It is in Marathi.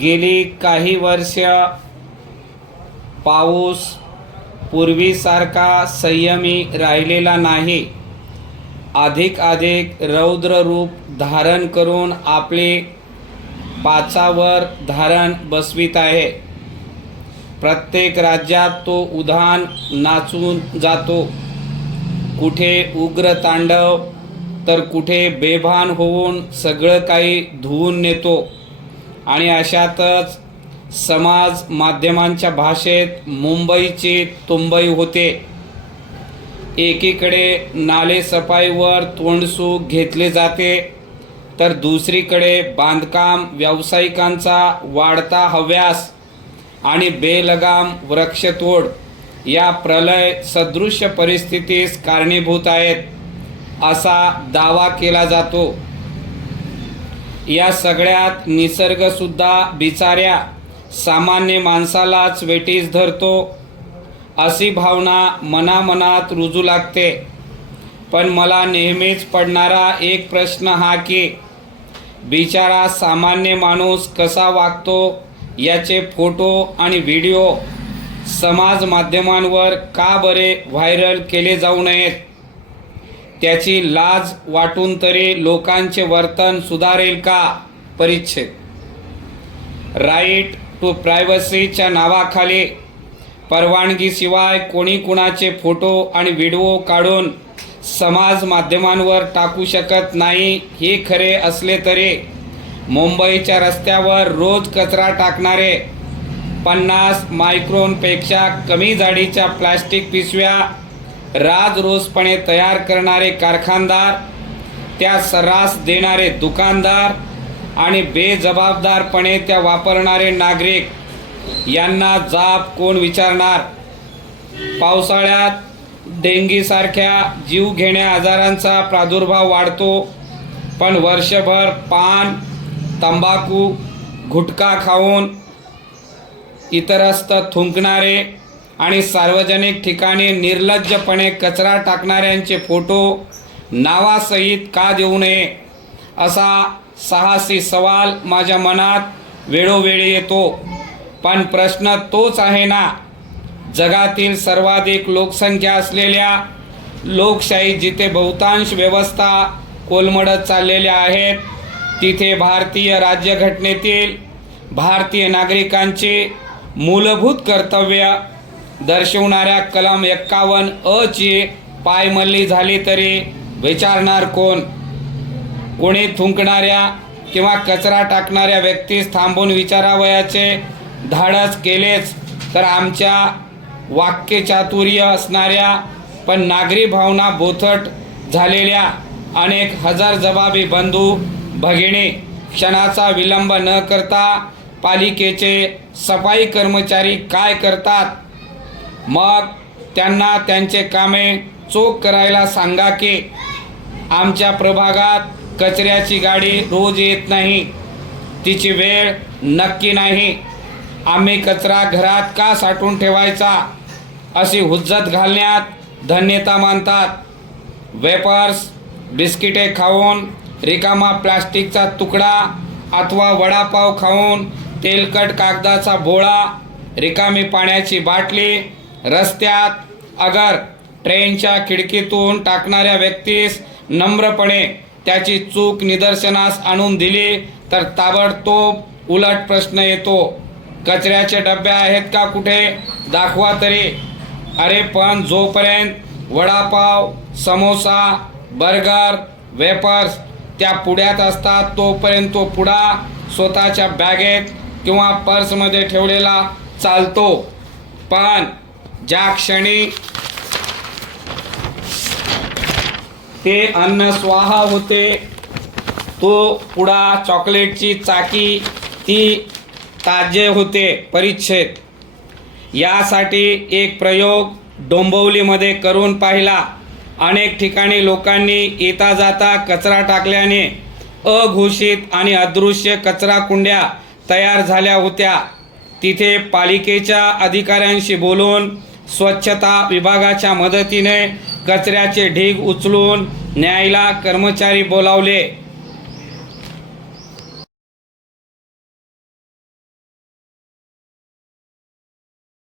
गेली काही वर्ष पाऊस पूर्वीसारखा संयमी राहिलेला नाही. अधिक रौद्र रूप धारण करून आपले पाचावर धारण बसवित आहे. प्रत्येक राज्यात तो उधाण नाचून जातो. कुठे उग्र तांडव तर कुठे बेभान होऊन सगळं काही धुवून नेतो. आणि अशातच समाज माध्यमांच्या भाषेत मुंबईची तुंबई होते. एकीकडे नालेसफाईवर तोंडसूक घेतले जाते तर दुसरीकडे बांधकाम व्यावसायिकांचा वाढता हव्यास आणि बेलगाम वृक्षतोड या प्रलय सदृश्य परिस्थितीस कारणीभूत आहेत असा दावा केला जातो. या सगळ्यात निसर्गसुद्धा बिचाऱ्या सामान्य माणसालाच वेठीस धरतो अशी भावना मनामनात रुजू लागते. पण मला नेहमीच पडणारा एक प्रश्न हा की बिचारा सामान्य माणूस कसा वागतो याचे फोटो आणि व्हिडिओ समाज माध्यमांवर का बरे व्हायरल केले जाऊ नयेत? त्याची लाज वाटून तरी लोकांचे वर्तन सुधारेल का? परिच्छेद. राईट टू प्रायव्हसीच्या नावाखाली परवानगीशिवाय कोणी कुणाचे फोटो आणि व्हिडिओ काढून समाज माध्यमांवर टाकू शकत नाही हे खरे असले तरी मुंबईच्या रस्त्यावर रोज कचरा टाकणारे 50 मायक्रॉनपेक्षा कमी जाडीच्या प्लास्टिक पिशव्या राजरोसपणे तयार करणारे कारखानदार, त्या सर्रास देणारे दुकानदार आणि बेजबाबदारपणे त्या वापरणारे नागरिक यांना जाब कोण विचारणार? पावसाळ्यात डेंगीसारख्या जीवघेण्या आजारांचा प्रादुर्भाव वाढतो, पण वर्षभर पान, तंबाखू, गुटखा खाऊन इतरस्त थुंकणारे आणि सार्वजनिक ठिकाणी निर्लज्जपणे कचरा टाकणाऱ्यांचे फोटो नावासहित का देऊ नये असा साहसी सवाल माझ्या मनात वेळोवेळी येतो. पण प्रश्न तोच आहे ना, जगातील सर्वाधिक लोकसंख्या असलेल्या लोकशाही जिथे बहुतांश व्यवस्था कोलमडत चाललेल्या आहेत तिथे भारतीय राज्यघटनेतील भारतीय नागरिकांची मूलभूत कर्तव्य दर्शवणाऱ्या कलम 51 ची पायमल्ली झाली तरी विचारणार कोण? कोणी थुंकणाऱ्या किंवा कचरा टाकणाऱ्या व्यक्तीस थांबून विचारावयाचे धाडस केलेच तर आमच्या वाक्यचातुर्य असणाऱ्या पण नागरी भावना बोथट झालेल्या अनेक हजरजबाबी बंधू भगिनी क्षणाचा विलंब न करता पालिकेचे सफाई कर्मचारी काय करतात? मग त्यांना त्यांचे कामे चोख करायला सांगा की आमच्या प्रभागात कचऱ्याची गाडी रोज येत नाही, तिची वेळ नक्की नाही, आम्ही कचरा घरात का साठवून ठेवायचा अशी हुज्जत घालण्यात धन्यता मानतात. वेपर्स, बिस्किटे खाऊन रिकामा प्लास्टिकचा तुकडा अथवा वडापाव खाऊन तेलकट कागदाचा बोळा, रिकामी पाण्याची बाटली रस्त्यात अगर ट्रेनच्या खिडकीतून टाकणाऱ्या व्यक्तीस नम्रपणे त्याची चूक निदर्शनास आणून दिली तर ताबडतोब उलट प्रश्न येतो, कचऱ्याचे डबे आहेत का कुठे? दाखवा तरी. अरे पण जोपर्यंत वडापाव, समोसा, बर्गर, वेपर्स त्या पुड्यात असतात तोपर्यंत तो पुडा स्वतःच्या बॅगेत किंवा पर्समध्ये ठेवलेला चालतो. पण ज्या क्षणी ते अन्न स्वाहा होते तो पुडा, चॉकलेटची चाकी ती ताजे होते. परिच्छेद. यासाठी एक प्रयोग डोंबिवलीमध्ये करून पाहिला. अनेक ठिकाणी लोकांनी येता जाता कचरा टाकल्याने अघोषित आणि अदृश्य कचरा कुंड्या तयार झाल्या होत्या. तिथे पालिकेच्या अधिकाऱ्यांशी बोलून स्वच्छता विभागाच्या मदतीने कचऱ्याचे ढीग उचलून न्यायला कर्मचारी बोलावले.